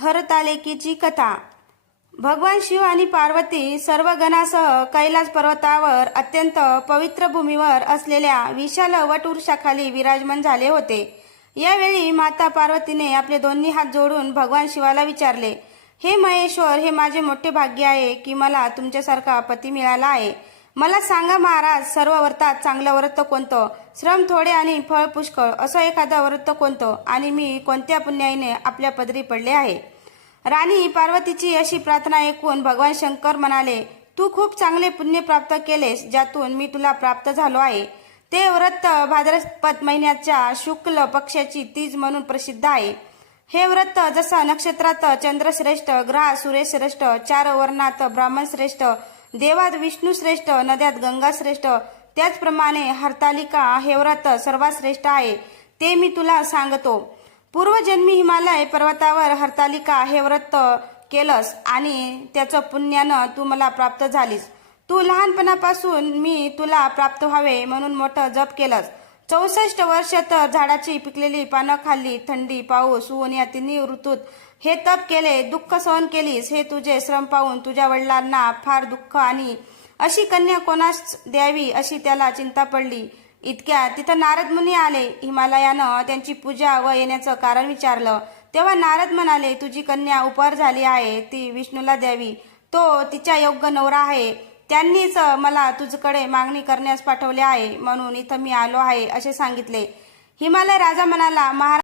हरतालिकेची कथा. भगवान शिव आणि पार्वती सर्व गणासह कैलास पर्वतावर अत्यंत पवित्र भूमीवर असलेल्या विशाल वटवृक्षाखाली विराजमान झाले होते. यावेळी माता पार्वतीने आपले दोन्ही हात जोडून भगवान शिवाला विचारले हे महेश्वर हे माझे मोठे भाग्य आहे की मला तुमच्यासारखा पती मिळाला आहे. मला सांगा महाराज सर्व व्रतात चांगलं व्रत कोणतं? श्रम थोडे आणि फळ पुष्कळ असं एखादं व्रत कोणतं? आणि मी कोणत्या पुण्याईने आपल्या पदरी पडले आहे? राणी पार्वतीची अशी प्रार्थना ऐकून भगवान शंकर म्हणाले तू खूप चांगले पुण्य प्राप्त केलेस ज्यातून मी तुला प्राप्त झालो आहे. ते व्रत भाद्रपद महिन्याच्या शुक्ल पक्षाची तीज म्हणून प्रसिद्ध आहे. हे व्रत जसं नक्षत्रात चंद्रश्रेष्ठ ग्रह सूर्यश्रेष्ठ चार वर्णात ब्राह्मण श्रेष्ठ देवात विष्णू श्रेष्ठ नद्यात गंगा श्रेष्ठ त्याचप्रमाणे हरतालिका हे व्रत सर्वात श्रेष्ठ आहे ते मी तुला सांगतो. पूर्वजन्मी हिमालय पर्वतावर हरतालिका हे व्रत केलंस आणि त्याचं पुण्यानं तू मला प्राप्त झालीस. तू लहानपणापासून मी तुला प्राप्त व्हावे म्हणून मोठं जप केलंस. चौसष्ट वर्ष तर झाडाची पिकलेली पानं खाल्ली थंडी पाऊस ऊन या तिन्ही ऋतूत हे तप केले दुःख सहन केलीस हे तुझे श्रम पाहून तुझ्या वडिलांना फार दुःख आणि अशी कन्या कोणास द्यावी अशी त्याला चिंता पडली. इतक्या तिथं नारद मुनी आले. हिमालयानं त्यांची पूजा व येण्याचं कारण विचारलं. तेव्हा नारद म्हणाले तुझी कन्या उपहार झाली आहे ती विष्णूला द्यावी. तो तिच्या योग्य नवरा आहे. त्यांनीच मला तुझकडे मागणी करण्यास पाठवले आहे म्हणून इथं मी आलो आहे असे सांगितले. हिमालय राजा म्हणाला महाराज